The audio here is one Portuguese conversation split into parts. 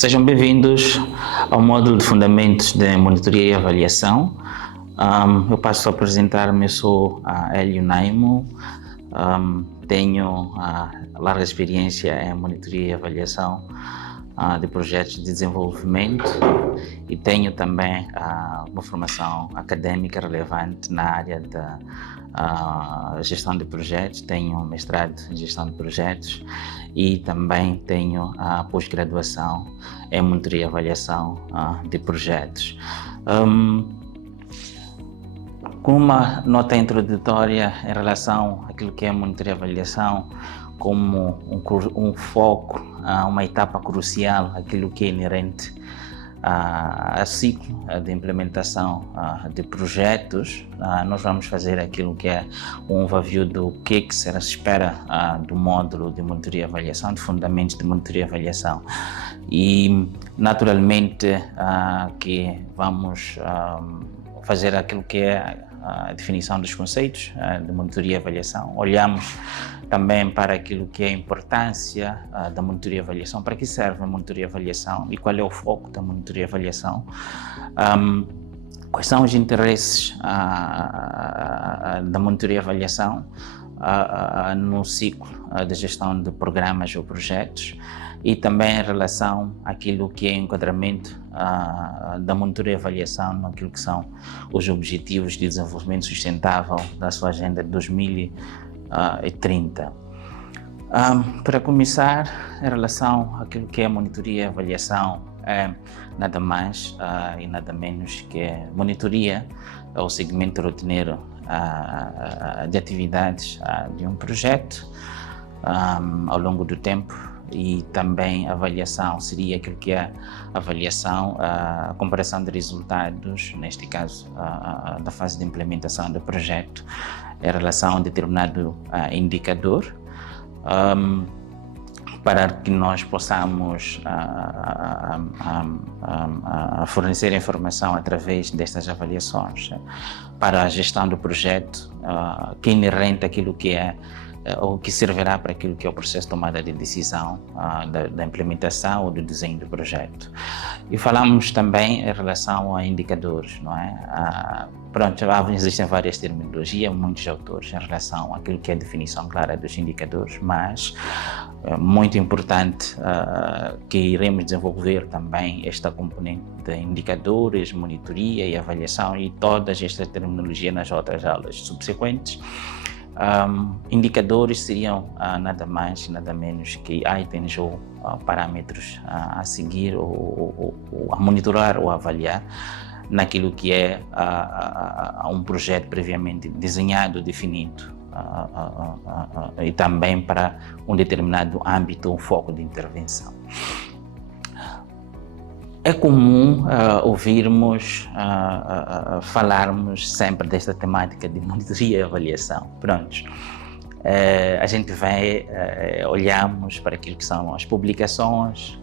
Sejam bem-vindos ao módulo de Fundamentos de Monitoria e Avaliação. Eu passo a apresentar-me, eu sou Hélio Naimo, tenho larga experiência em monitoria e avaliação de projetos de desenvolvimento e tenho também uma formação académica relevante na área da gestão de projetos. Tenho um mestrado em gestão de projetos e também tenho a pós-graduação em monitoria e avaliação de projetos. Com uma nota introdutória em relação àquilo que é monitoria e avaliação, como um foco, uma etapa crucial, aquilo que é inerente a ciclo de implementação de projetos, nós vamos fazer aquilo que é um overview do que se espera do módulo de monitoria e avaliação, de fundamentos de monitoria e avaliação. E naturalmente que vamos fazer aquilo que é a definição dos conceitos de monitoria e avaliação. Olhamos também para aquilo que é a importância da monitoria e avaliação, para que serve a monitoria e avaliação e qual é o foco da monitoria e avaliação, quais são os interesses da monitoria e avaliação no ciclo de gestão de programas ou projetos, e também em relação àquilo que é o enquadramento da monitoria e avaliação naquilo que são os objetivos de desenvolvimento sustentável da sua agenda de 2030. Para começar, em relação àquilo que é a monitoria e avaliação, é nada mais e nada menos que monitoria, é o segmento rotineiro de atividades de um projeto ao longo do tempo. E também a avaliação seria aquilo que é a avaliação, a comparação de resultados, neste caso da fase de implementação do projeto, em relação a um determinado indicador, para que nós possamos fornecer informação através destas avaliações para a gestão do projeto, que é inerente àquilo que é ou que servirá para aquilo que é o processo de tomada de decisão da implementação ou do desenho do projeto. E falamos também em relação a indicadores, não é? Existem várias terminologias, muitos autores em relação àquilo que é a definição clara dos indicadores, mas é muito importante que iremos desenvolver também esta componente de indicadores, monitoria e avaliação e todas estas terminologias nas outras aulas subsequentes. Indicadores seriam nada mais, nada menos que itens ou parâmetros a seguir ou a monitorar ou avaliar naquilo que é um projeto previamente desenhado, definido, e também para um determinado âmbito, um foco de intervenção. É comum ouvirmos falarmos sempre desta temática de monitoria e avaliação. A gente olhamos para aquilo que são as publicações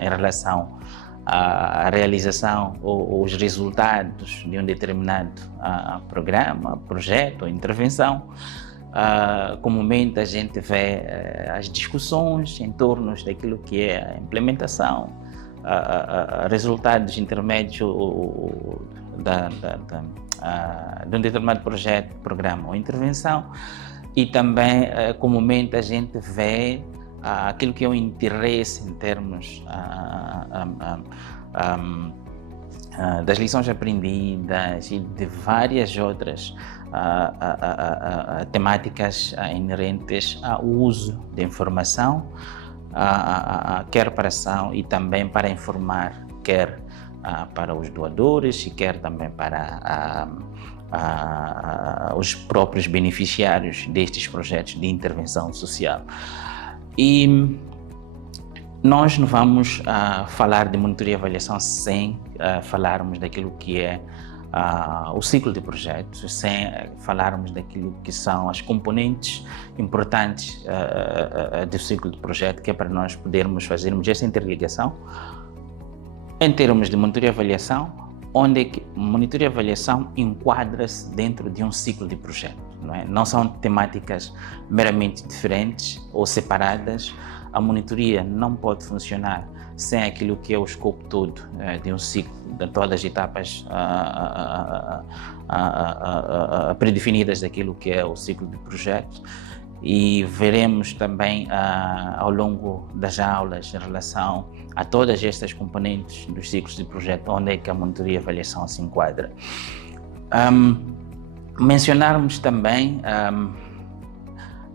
em relação à realização ou os resultados de um determinado programa, projeto ou intervenção. Comumente a gente vê as discussões em torno daquilo que é a implementação, resultados intermédios de um determinado projeto, programa ou intervenção, e também comumente a gente vê aquilo que é o interesse em termos das lições aprendidas e de várias outras temáticas inerentes ao uso de informação, quer para ação e também para informar, quer para os doadores e quer também para os próprios beneficiários destes projetos de intervenção social. E nós não vamos falar de monitoria e avaliação sem falarmos daquilo que é o ciclo de projetos, sem falarmos daquilo que são as componentes importantes do ciclo de projeto, que é para nós podermos fazermos essa interligação em termos de monitoria e avaliação, onde monitoria e avaliação enquadra-se dentro de um ciclo de projeto. não é? Não são temáticas meramente diferentes ou separadas. A monitoria não pode funcionar sem aquilo que é o escopo todo de um ciclo, de todas as etapas predefinidas daquilo que é o ciclo de projetos. E veremos também ao longo das aulas em relação a todas estas componentes dos ciclos de projeto, onde é que a monitoria e avaliação se enquadra. Mencionarmos também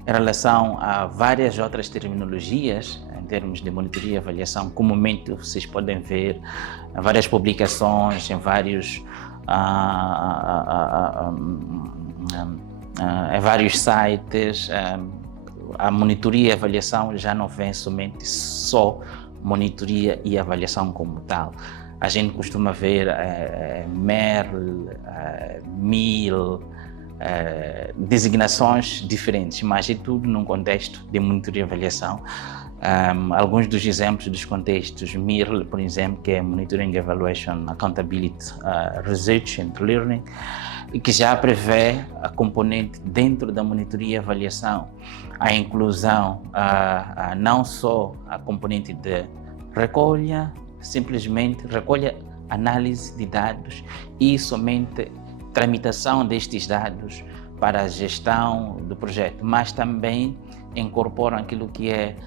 em relação a várias outras terminologias em termos de monitoria e avaliação. Comumente vocês podem ver várias publicações em vários sites. A monitoria e avaliação já não vem somente só monitoria e avaliação como tal. A gente costuma ver MERL, MIL, designações diferentes, mas é tudo num contexto de monitoria e avaliação. Alguns dos exemplos dos contextos: MIRL, por exemplo, que é Monitoring, Evaluation, Accountability, Research and Learning, que já prevê a componente dentro da monitoria e avaliação, a inclusão não só a componente de recolha, simplesmente recolha, análise de dados e somente tramitação destes dados para a gestão do projeto, mas também incorporam aquilo que é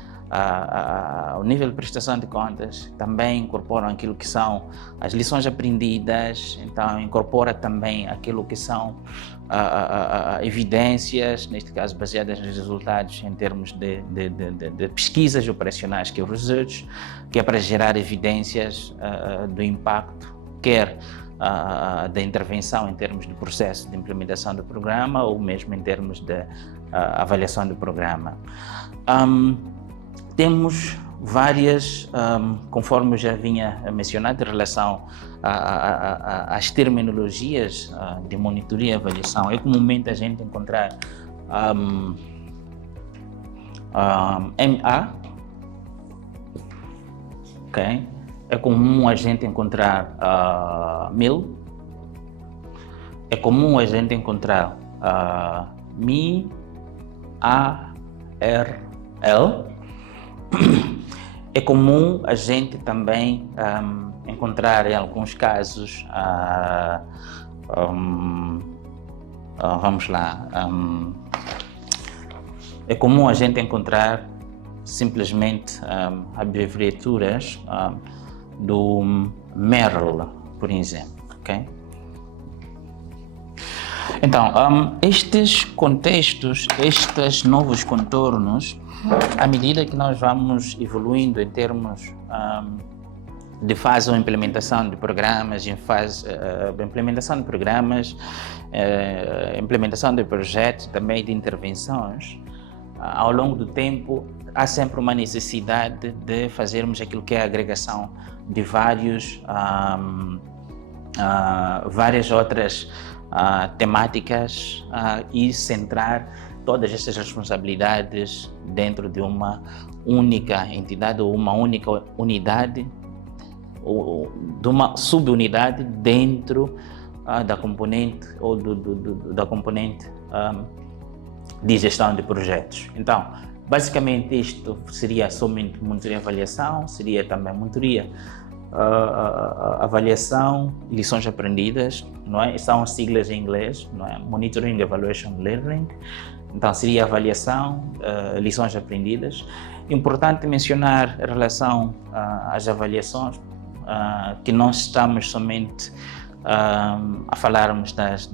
o nível de prestação de contas, também incorporam aquilo que são as lições aprendidas, então incorpora também aquilo que são evidências, neste caso baseadas nos resultados em termos de pesquisas operacionais, que é o research, que é para gerar evidências do impacto, quer da intervenção em termos de processo de implementação do programa ou mesmo em termos de avaliação do programa. Temos várias, conforme eu já vinha mencionado, em relação às terminologias de monitoria e avaliação. É comumente a gente encontrar MA, ok? É comum a gente encontrar MIL, é comum a gente encontrar MI, ARL. É comum a gente também encontrar em alguns casos, vamos lá, é comum a gente encontrar simplesmente abreviaturas do MERL, por exemplo, ok? Então, estes contextos, estes novos contornos, à medida que nós vamos evoluindo em termos de fase ou implementação de programas, em fase implementação de programas, implementação de projetos, também de intervenções, ao longo do tempo há sempre uma necessidade de fazermos aquilo que é a agregação de várias outras temáticas e centrar todas essas responsabilidades dentro de uma única entidade ou uma única unidade ou de uma subunidade dentro da componente ou da componente de gestão de projetos. Então, basicamente isto seria somente monitoria e avaliação, seria também monitoria, avaliação, lições aprendidas, não é? São siglas em inglês, não é? Monitoring, Evaluation, Learning. Então seria avaliação, lições aprendidas. Importante mencionar em relação às avaliações que não estamos somente a falarmos das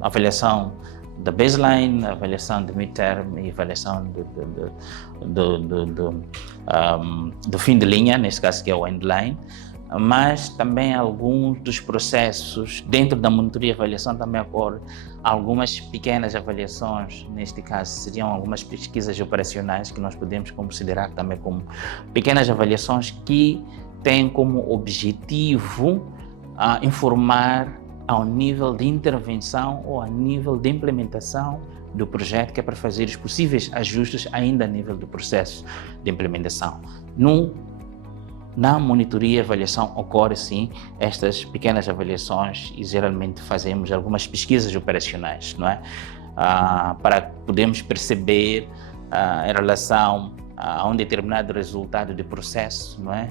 avaliação da baseline, avaliação de midterm e avaliação do fim de linha, neste caso que é o endline, mas também alguns dos processos dentro da monitoria e avaliação também ocorrem algumas pequenas avaliações, neste caso seriam algumas pesquisas operacionais que nós podemos considerar também como pequenas avaliações que têm como objetivo informar ao nível de intervenção ou a nível de implementação do projeto, que é para fazer os possíveis ajustes ainda a nível do processo de implementação. na monitoria e avaliação ocorre sim estas pequenas avaliações e geralmente fazemos algumas pesquisas operacionais, não é? Para podermos perceber em relação a um determinado resultado de processo, não é?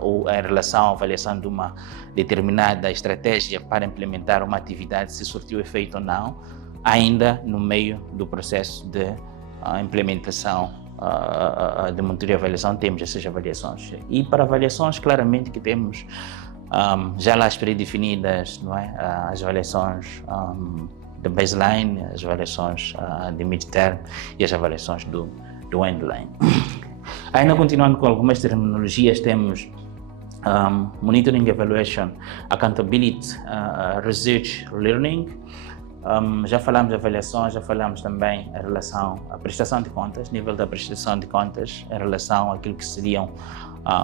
Ou em relação à avaliação de uma determinada estratégia para implementar uma atividade, se surtiu efeito ou não, ainda no meio do processo de implementação de monitoria e avaliação temos essas avaliações. E para avaliações, claramente que temos já lá as predefinidas, não é? As avaliações de baseline, as avaliações de midterm e as avaliações do endline. Ainda continuando com algumas terminologias, temos Monitoring, Evaluation, Accountability, Research, Learning. Já falamos de avaliações, já falamos também em relação à prestação de contas, nível da prestação de contas em relação àquilo que seriam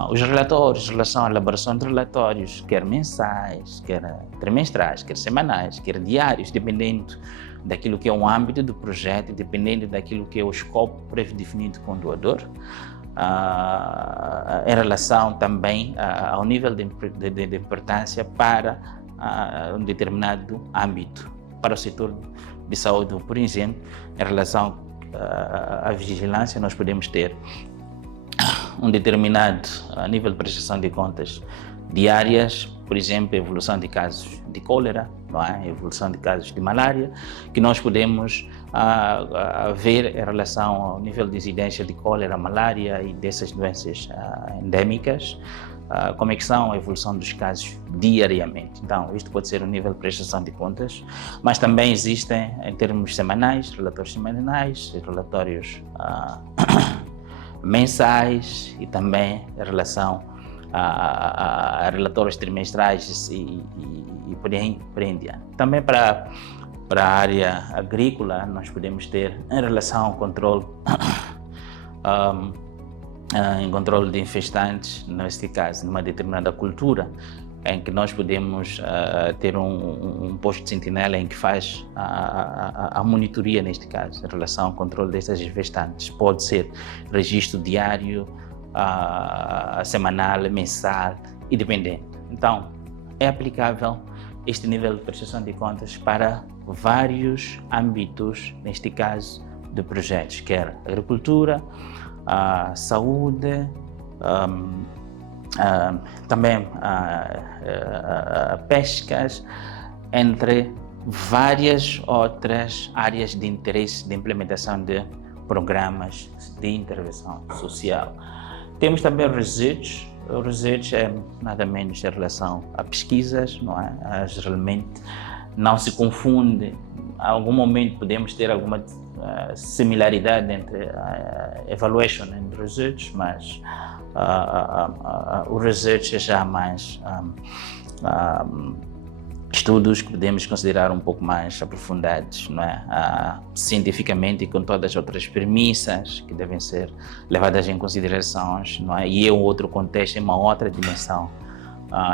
os relatórios, em relação à elaboração de relatórios, quer mensais, quer trimestrais, quer semanais, quer diários, dependendo daquilo que é o âmbito do projeto, dependendo daquilo que é o escopo pré-definido com o doador, em relação também ao nível de importância para um determinado âmbito. Para o setor de saúde, por exemplo, em relação à vigilância, nós podemos ter um determinado nível de prestação de contas diárias, por exemplo, evolução de casos de cólera, não é? Evolução de casos de malária, que nós podemos ver em relação ao nível de incidência de cólera, malária e dessas doenças endêmicas, como é que são a evolução dos casos diariamente. Então, isto pode ser o nível de prestação de contas, mas também existem em termos semanais, relatórios semanais, relatórios mensais e também em relação a relatórios trimestrais e por aí em diante. Também para a área agrícola, nós podemos ter em relação ao controle em controle de infestantes, neste caso, numa determinada cultura, em que nós podemos ter um posto de sentinela em que faz a monitoria, neste caso, em relação ao controle destas infestantes. Pode ser registro diário, semanal, mensal e dependente. Então, é aplicável este nível de prestação de contas para vários âmbitos, neste caso, de projetos, quer agricultura, saúde, também pescas, entre várias outras áreas de interesse de implementação de programas de intervenção social. Temos também o research. O research é nada menos em relação a pesquisas, não é? Geralmente não se confunde. Em algum momento podemos ter alguma similaridade entre evaluation e research, mas o research é já mais estudos que podemos considerar um pouco mais aprofundados, não é? Cientificamente e com todas as outras premissas que devem ser levadas em consideração, não é? E é um outro contexto, é uma outra dimensão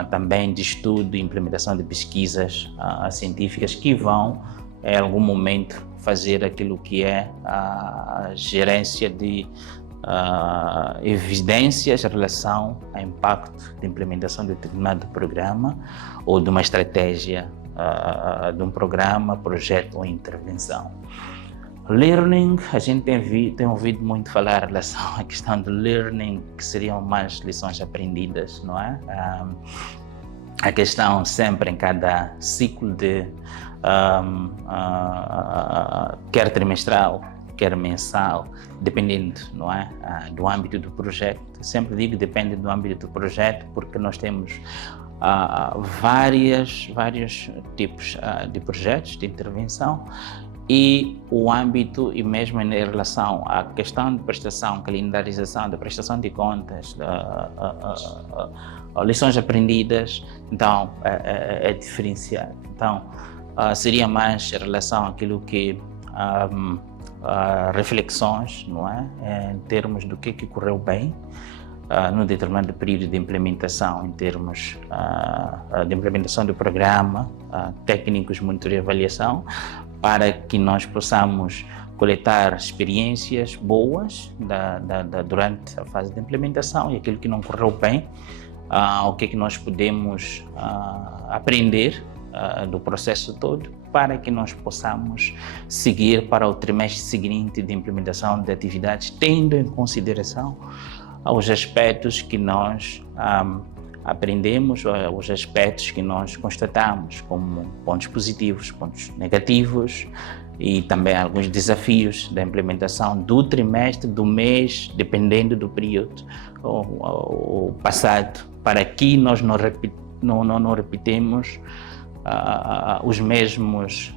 também de estudo e implementação de pesquisas científicas que vão, em algum momento, fazer aquilo que é a gerência de evidências em relação ao impacto de implementação de determinado programa ou de uma estratégia de um programa, projeto ou intervenção. Learning, a gente tem ouvido muito falar em relação à questão do learning, que seriam mais lições aprendidas, não é? A questão sempre em cada ciclo de quer trimestral, quer mensal, dependendo, não é, do âmbito do projeto. Sempre digo depende do âmbito do projeto, porque nós temos vários tipos de projetos de intervenção e o âmbito, e mesmo em relação à questão de prestação, calendarização da prestação de contas, lições aprendidas, então é diferenciado. Então, seria mais em relação àquilo que reflexões, não é? Em termos do que correu bem no determinado período de implementação, em termos de implementação do programa, técnicos, monitoria e avaliação, para que nós possamos coletar experiências boas durante a fase de implementação e aquilo que não correu bem, o que é que nós podemos aprender do processo todo, para que nós possamos seguir para o trimestre seguinte de implementação de atividades, tendo em consideração os aspectos que nós aprendemos, os aspectos que nós constatamos como pontos positivos, pontos negativos e também alguns desafios da implementação do trimestre, do mês, dependendo do período o passado, para que nós não repitamos os mesmos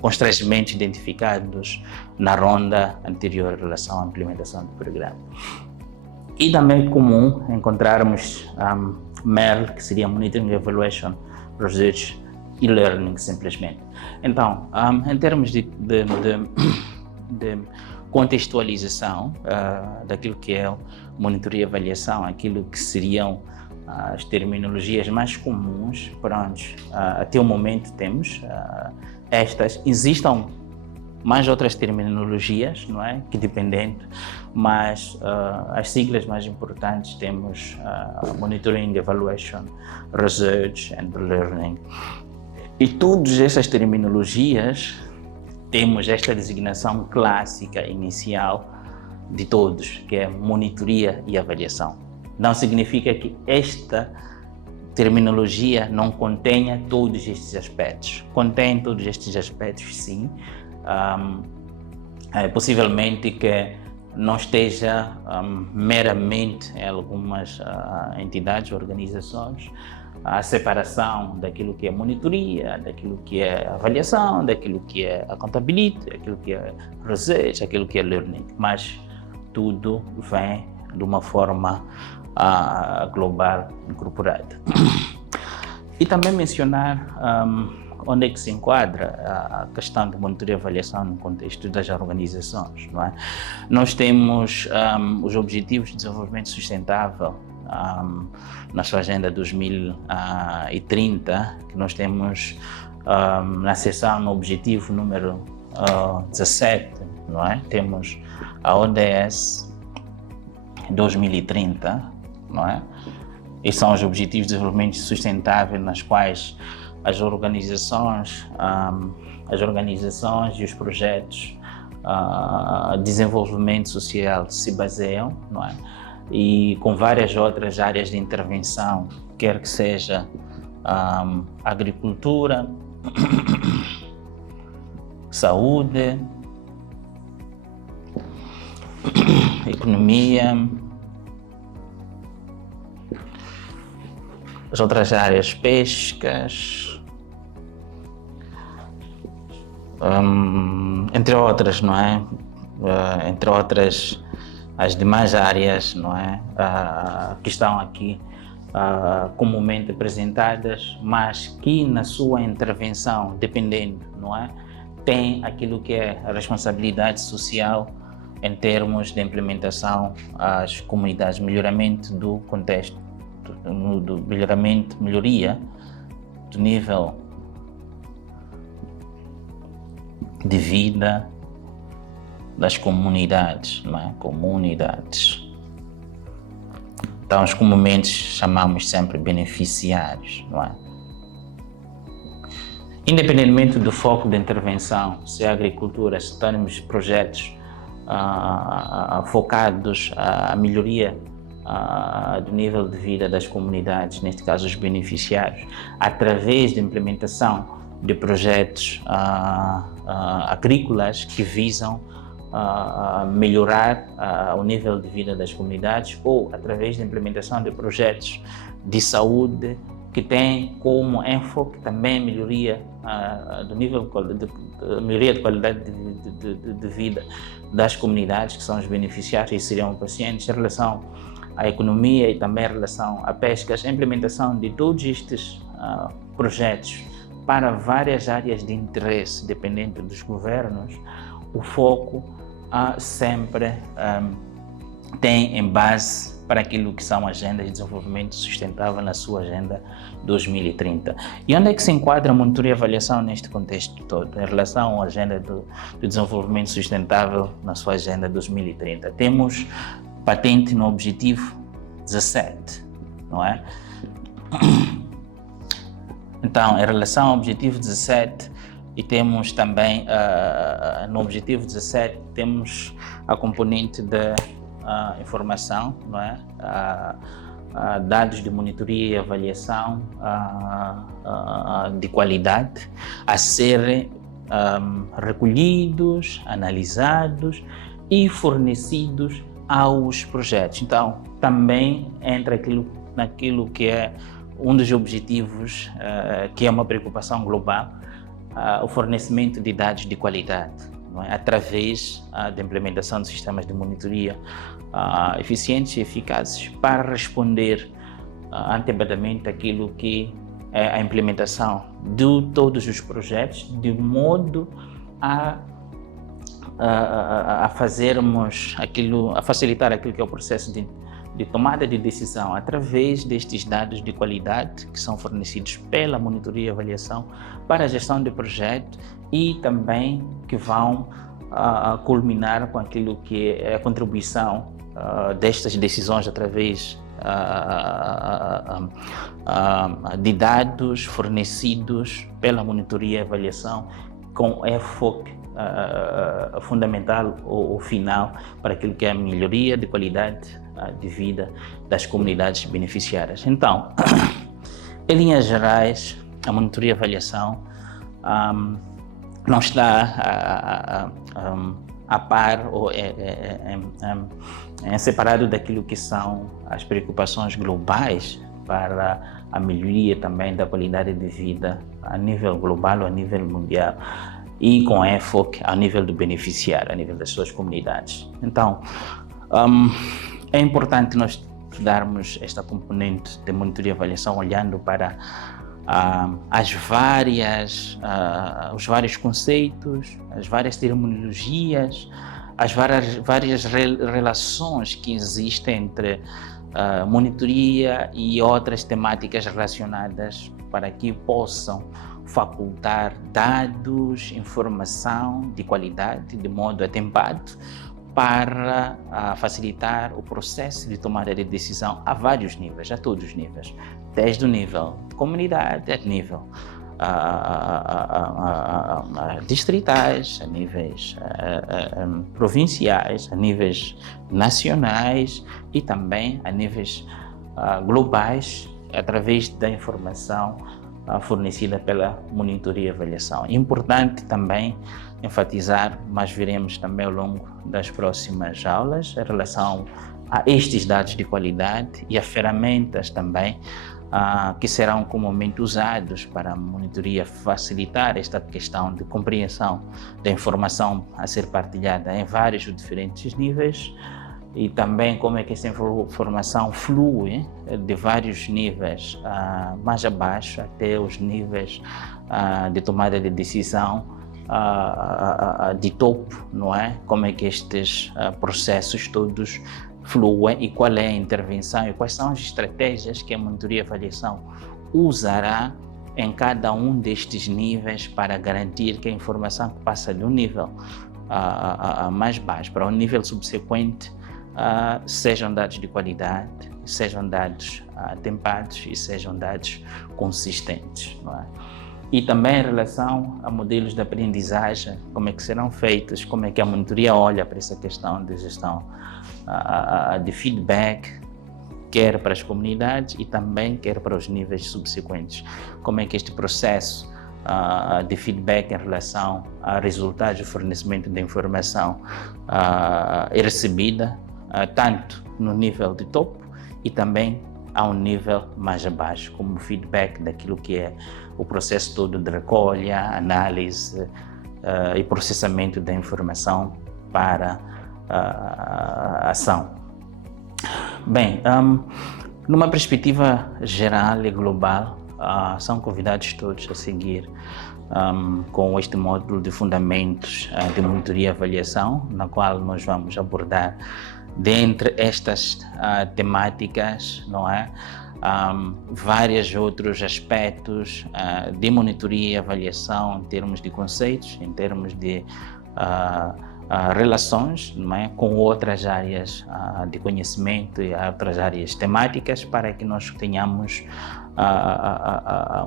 constrangimentos identificados na ronda anterior em relação à implementação do programa. E também é comum encontrarmos MER, que seria Monitoring, Evaluation, Research e Learning, simplesmente. Então, em termos de contextualização daquilo que é monitoria e avaliação, aquilo que seriam as terminologias mais comuns, até o momento temos estas. Existem mais outras terminologias, não é? Que dependendo, mas as siglas mais importantes temos Monitoring, Evaluation, Research and Learning. E todas essas terminologias temos esta designação clássica inicial de todos, que é monitoria e avaliação. Não significa que esta terminologia não contenha todos estes aspectos. Contém todos estes aspectos, sim. Possivelmente que não esteja meramente em algumas entidades, organizações, a separação daquilo que é monitoria, daquilo que é avaliação, daquilo que é accountability, daquilo que é research, daquilo que é learning, mas tudo vem de uma forma global incorporada. E também mencionar onde é que se enquadra a questão de monitoria e avaliação no contexto das organizações, não é? Nós temos os Objetivos de Desenvolvimento Sustentável na sua Agenda 2030, que nós temos na seção no objetivo número 17, não é? Temos a ODS 2030, não é? E são os Objetivos de Desenvolvimento Sustentável nas quais as organizações e os projetos de desenvolvimento social se baseiam, não é? E com várias outras áreas de intervenção, quer que seja agricultura, saúde, economia, as outras áreas, pescas, entre outras, não é? Entre outras, as demais áreas, não é? Que estão aqui comumente apresentadas, mas que na sua intervenção, dependendo, não é? Tem aquilo que é a responsabilidade social em termos de implementação às comunidades, melhoramento do contexto, melhoria do nível de vida das comunidades, não é? Comunidades. Então, os comumente chamamos sempre beneficiários, não é? Independentemente do foco de intervenção, se é agricultura, se temos projetos focados à melhoria do nível de vida das comunidades, neste caso os beneficiários, através da implementação de projetos agrícolas que visam melhorar o nível de vida das comunidades, ou através da implementação de projetos de saúde que têm como enfoque também melhoria do nível de melhoria de qualidade de vida das comunidades, que são os beneficiários e seriam pacientes, em relação à economia e também em relação à pescas, a implementação de todos estes projetos para várias áreas de interesse, dependendo dos governos. O foco sempre tem em base para aquilo que são agendas de desenvolvimento sustentável na sua agenda 2030. E onde é que se enquadra a monitoria e avaliação neste contexto todo, em relação à agenda do desenvolvimento sustentável na sua agenda 2030? Temos patente no objetivo 17, não é? Então, em relação ao objetivo 17, e temos também, no objetivo 17, temos a componente da informação, não é? Dados de monitoria e avaliação de qualidade a serem recolhidos, analisados e fornecidos aos projetos. Então, também entra naquilo que é um dos objetivos, que é uma preocupação global, o fornecimento de dados de qualidade, não é? Através da implementação de sistemas de monitoria eficientes e eficazes para responder antecipadamente aquilo que é a implementação de todos os projetos, de modo a fazermos aquilo, a facilitar aquilo que é o processo de tomada de decisão através destes dados de qualidade que são fornecidos pela monitoria e avaliação para a gestão de projeto e também que vão culminar com aquilo que é a contribuição destas decisões através de dados fornecidos pela monitoria e avaliação com enfoque fundamental ou final para aquilo que é a melhoria de qualidade de vida das comunidades beneficiárias. Então, em linhas gerais, a monitoria e avaliação não está a par ou é separado daquilo que são as preocupações globais para a melhoria também da qualidade de vida a nível global ou a nível mundial e com enfoque a nível do beneficiário, a nível das suas comunidades. Então, é importante nós estudarmos esta componente de monitoria e avaliação olhando para os vários conceitos, as várias terminologias, as várias relações que existem entre monitoria e outras temáticas relacionadas para que possam facultar dados, informação de qualidade, de modo atempado, para facilitar o processo de tomada de decisão a vários níveis, a todos os níveis, desde o nível de comunidade, a nível distritais, a níveis provinciais, a níveis nacionais e também a níveis globais, através da informação fornecida pela monitoria e avaliação. É importante também enfatizar, mas veremos também ao longo das próximas aulas, em relação a estes dados de qualidade e a ferramentas também que serão comumente usados para a monitoria facilitar esta questão de compreensão da informação a ser partilhada em vários diferentes níveis e também como é que essa informação flui de vários níveis mais abaixo até os níveis de tomada de decisão de topo, não é? Como é que estes processos todos fluem e qual é a intervenção e quais são as estratégias que a monitoria e avaliação usará em cada um destes níveis para garantir que a informação que passa de um nível mais baixo para um nível subsequente sejam dados de qualidade, sejam dados atempados e sejam dados consistentes, não é? E também em relação a modelos de aprendizagem, como é que serão feitos, como é que a monitoria olha para essa questão de gestão de feedback, quer para as comunidades e também quer para os níveis subsequentes. Como é que este processo de feedback em relação a resultados de fornecimento de informação é recebida tanto no nível de topo e também a um nível mais abaixo, como feedback daquilo que é o processo todo de recolha, análise e processamento da informação para a ação. Bem, numa perspectiva geral e global, são convidados todos a seguir com este módulo de fundamentos de monitoria e avaliação, na qual nós vamos abordar Dentre estas temáticas, não é? Vários outros aspectos de monitoria e avaliação em termos de conceitos, em termos de relações, não é? Com outras áreas de conhecimento e outras áreas temáticas, para que nós tenhamos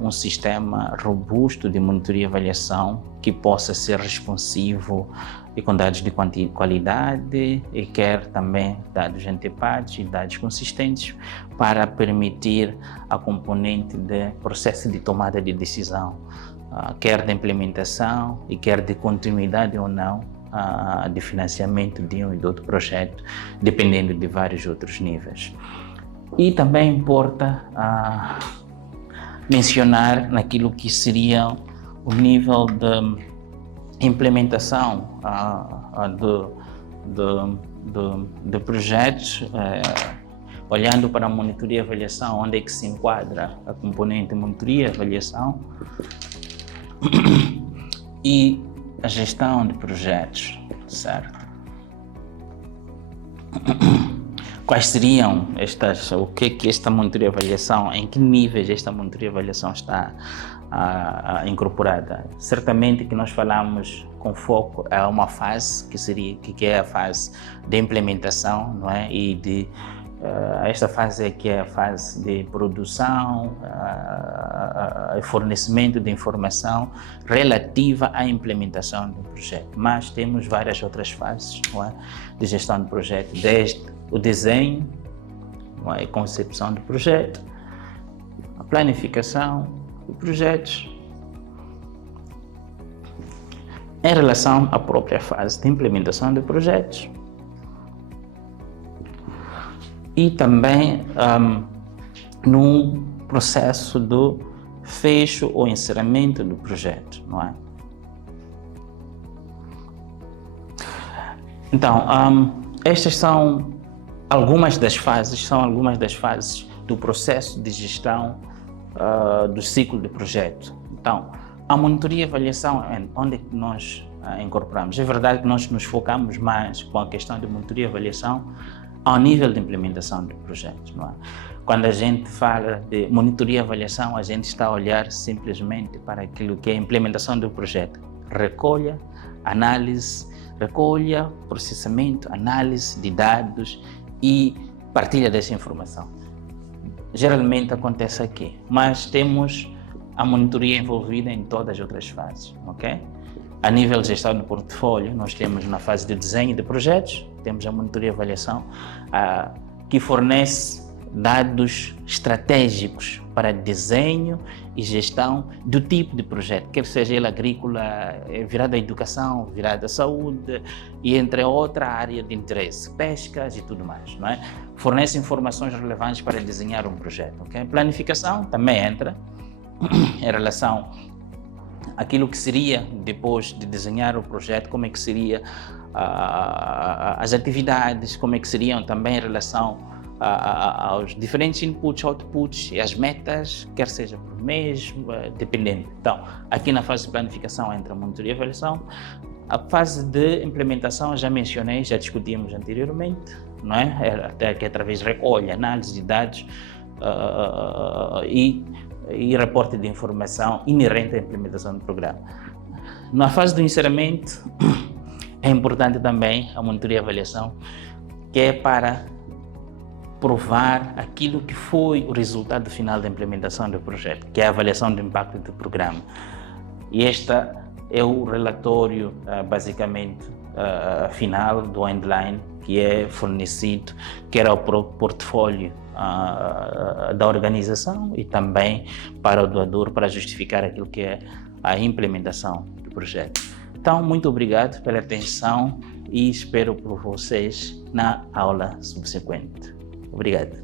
um sistema robusto de monitoria e avaliação que possa ser responsivo e com dados de qualidade, e quer também dados antepados e dados consistentes para permitir a componente de processo de tomada de decisão, quer de implementação e quer de continuidade ou não de financiamento de um e de outro projeto, dependendo de vários outros níveis. E também importa mencionar naquilo que seria o nível de implementação de projetos, olhando para a monitoria e avaliação, onde é que se enquadra a componente monitoria e avaliação e a gestão de projetos, certo? Quais seriam o que esta monitoria e avaliação, em que níveis esta monitoria e avaliação está incorporada? Certamente que nós falamos com foco a uma fase que é a fase de implementação, não é? E de esta fase aqui é a fase de produção, fornecimento de informação relativa à implementação do projeto. Mas temos várias outras fases, não é? De gestão de projeto, desde o desenho, não é? A concepção do projeto, a planificação de projetos, em relação à própria fase de implementação de projetos, e também no processo do fecho ou encerramento do projeto, não é? Então, estas são algumas das fases do processo de gestão do ciclo de projeto. Então, a monitoria e avaliação é onde nós incorporamos. É verdade que nós nos focamos mais com a questão de monitoria e avaliação ao nível de implementação de projetos, não é? Quando a gente fala de monitoria e avaliação, a gente está a olhar simplesmente para aquilo que é a implementação do projeto. Recolha, processamento, análise de dados e partilha dessa informação. Geralmente acontece aqui, mas temos a monitoria envolvida em todas as outras fases, ok? A nível de gestão do portfólio, nós temos na fase de desenho de projetos, temos a monitoria e avaliação que fornece dados estratégicos para desenho e gestão do tipo de projeto, quer seja ele agrícola, virado à educação, virado à saúde e entre outra área de interesse, pescas e tudo mais, não é? Fornece informações relevantes para desenhar um projeto, ok? Planificação também entra em relação àquilo que seria, depois de desenhar o projeto, como é que seria as atividades, como é que seriam também em relação aos diferentes inputs, outputs e as metas, quer seja por mês, dependendo. Então, aqui na fase de planificação entra a monitoria e avaliação. A fase de implementação já mencionei, já discutimos anteriormente, não é? Até que através de recolha, análise de dados e reporte de informação inerente à implementação do programa. Na fase do encerramento, é importante também a monitoria e avaliação, que é para provar aquilo que foi o resultado final da implementação do projeto, que é a avaliação do impacto do programa. E esta é o relatório, basicamente, final do endline, que é fornecido, quer ao portfólio da organização e também para o doador, para justificar aquilo que é a implementação do projeto. Então, muito obrigado pela atenção e espero por vocês na aula subsequente. Obrigado.